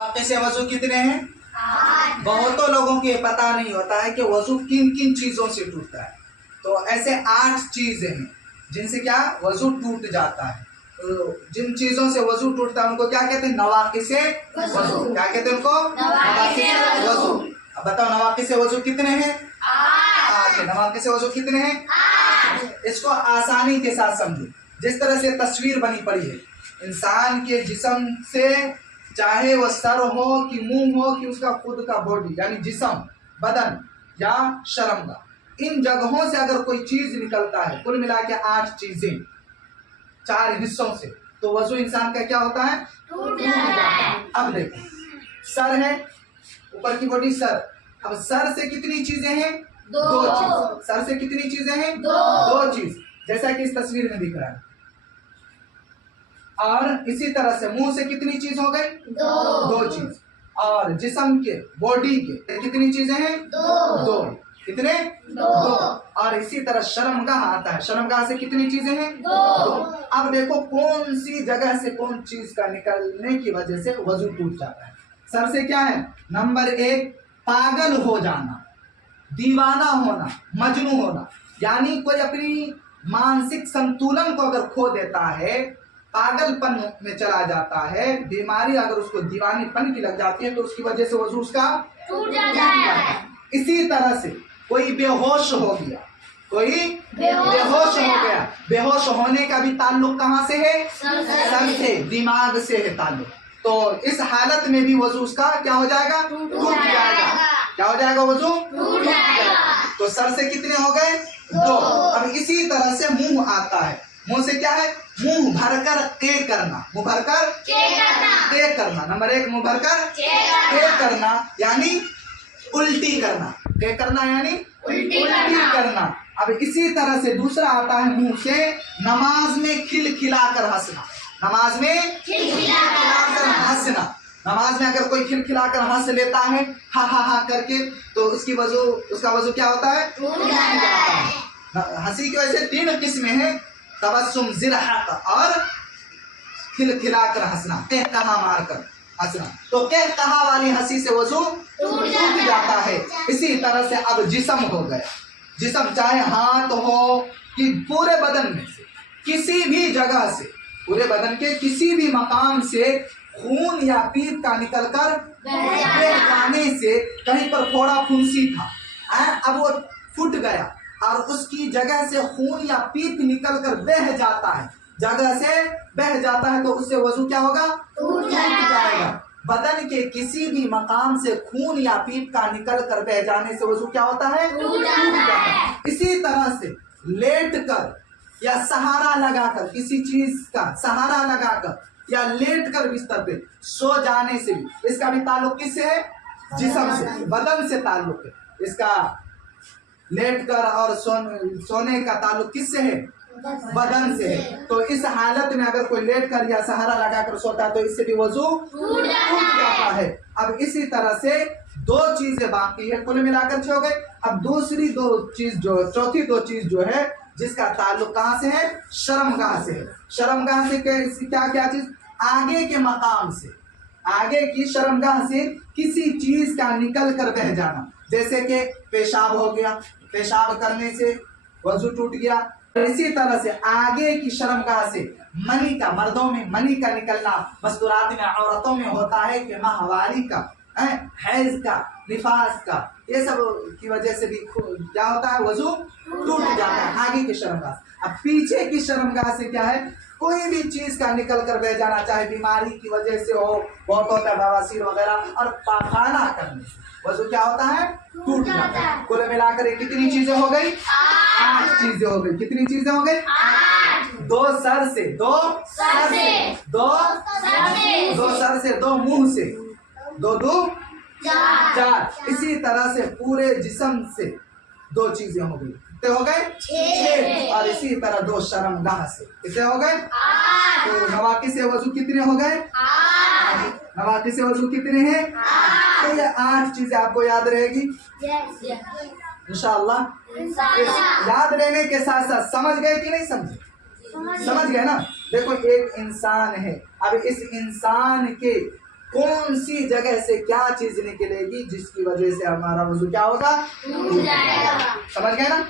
वाक़े से वजू कितने हैं? बहुतों लोगों को ये पता नहीं होता है कि वजू किन किन चीज़ों से टूटता है। तो ऐसे 8 चीज़ें हैं जिनसे क्या वजू टूट जाता है। तो जिन चीज़ों से वजू टूटता है उनको क्या कहते हैं? नवाक़िसे वजू। क्या कहते हैं उनको? नवाक़िसे वजू। अब बताओ नवाक़िसे वजू कितने हैं? 8। नवाक़िसे वजू कितने हैं? 8। इसको आसानी के साथ समझो। जिस तरह से तस्वीर बनी पड़ी है इंसान के जिस्म से, चाहे वह सर हो कि मुंह हो कि उसका खुद का बॉडी यानी जिस्म, बदन या शर्मगाह, इन जगहों से अगर कोई चीज निकलता है, कुल मिला के 8 चीजें 4 हिस्सों से, तो वजू इंसान का क्या होता है? टूट जाता है। अब देखो सर है, ऊपर की बॉडी सर। अब सर से कितनी चीजें हैं? 2 चीज। सर से कितनी चीजें हैं? 2 चीज, जैसा कि इस तस्वीर में दिख रहा है। और इसी तरह से मुंह से कितनी चीज हो गई? 2 चीज। और जिस्म के, बॉडी के कितनी चीजें हैं? 2। कितने? 2। और इसी तरह शर्मगाह आता है, शर्मगाह से कितनी चीजें हैं? 2। अब देखो कौन सी जगह से कौन चीज का निकलने की वजह से वजू टूट जाता है। सर से क्या है? नंबर 1 पागल हो जाना, दीवाना होना, मजनू होना, यानी कोई अपनी मानसिक संतुलन को अगर खो देता है, पागलपन में चला जाता है, बीमारी अगर उसको दीवानीपन की लग जाती है तो उसकी वजह से वजू उसका टूट जाता है। इसी तरह से कोई बेहोश हो गया, कोई बेहोश हो गया, बेहोश होने का भी ताल्लुक कहाँ से है? सर से, दिमाग से है ताल्लुक। तो इस हालत में भी वजू उसका क्या हो जाएगा? टूट जाएगा। क्या हो जाएगा? वजू टूट जाएगा। तो सर से कितने हो गए? 2। अब इसी तरह से मुंह आता है। मुंह से क्या है? मुंह भरकर के करना, मुंह भरकर के करना। नंबर 1 मुंह भरकर के करना यानी उल्टी करना। के करना यानी उल्टी करना। अब इसी तरह से दूसरा आता है मुंह से नमाज में खिलखिलाकर हंसना। नमाज में खिलखिलाकर हंसना। नमाज में अगर कोई खिलखिलाकर हंस लेता है हा हा हा करके, तो उसकी वजू, उसका वजू क्या होता है? टूट जाता है। हंसी की वजह से 3 किस्में हैं, तबस्सुम, ज़िरहत और खिलखिलाकर हंसना, कहकहा मारकर हंसना। तो कहकहा वाली हंसी से वजू टूट जाता है। इसी तरह से अब जिस्म हो गया। जिस्म चाहे हाथ हो कि पूरे बदन में से किसी भी जगह से, पूरे बदन के किसी भी मकाम से खून या पीप का निकलकर बह जाने से, कहीं पर फोड़ा फुंसी था, अब वो फूट गया और उसकी जगह से खून या पीप निकलकर बह जाता है, जगह से बह जाता है, तो उससे वजू क्या होगा? टूट जाएगा। बदन के किसी भी मकाम से खून या पीप का निकलकर बह जाने से वजू क्या होता है? टूट जाता है। इसी तरह से लेट कर या सहारा लगाकर, किसी चीज का सहारा लगाकर या लेट कर बिस्तर पे सो जाने से भी, इसका भी ताल्लुक किससे है? जिस्म से, बदन से ताल्लुक है इसका। लेट कर और सोने का ताल्लुक किससे है? बदन से है। तो इस हालत में अगर कोई लेट कर या सहारा लगाकर सोता है तो इससे भी वजू टूट जाता है। अब इसी तरह से 2 चीजें बाकी है, कुल मिलाकर 6 हो गए। अब दूसरी 2 चीज जो, चौथी 2 चीज जो है जिसका ताल्लुक कहाँ से है? शर्मगाह से है। शर्मगाह से क्या क्या चीज? आगे के मकाम से, आगे की शर्मगाह से किसी चीज का निकल कर बह जाना, जैसे कि पेशाब हो गया, पेशाब करने से वजू टूट गया। इसी तरह से आगे की शर्मगाह से मनी का, मर्दों में मनी का निकलना मस्तूरात में, औरतों में होता है कि माहवारी का, हैज का, निफास का, ये सब की वजह से भी क्या होता है? वजू टूट जाता है आगे की शर्मगाह। अब पीछे की शर्मगाह से क्या है? कोई भी चीज का निकल कर बह जाना, चाहे बीमारी की वजह से हो, बहुत होता है बवासीर वगैरह, और पाखाना करने से वजू क्या होता है? टूट जाता है। कुल मिलाकर ये कितनी चीजें हो गई? 8 चीजें हो गई। कितनी चीजें हो गई? 8। 2 सर से, 2 सर से, 2 सर से, 2 मुंह से, 2 4। इसी तरह से पूरे जिस्म से 2 चीजें हो गई। कितने हो गए? 6। और इसी तरह 2 शर्मगाह से कितने हो गए? 8। तो नवाक़िसे वजू कितने हो गए? 8। नवाक़िसे वजू कितने हैं? 8। तो ये 8 चीजें आपको याद रहेगी इंशाअल्लाह। याद रहने के साथ साथ समझ गए कि नहीं समझे? समझ गए ना? देखो एक इंसान है, अब इस इंसान के کون سی جگہ سے کیا چیز نکلے گی جس کی وجہ سے ہمارا وضو کیا ہوگا؟ سمجھ گئے نا؟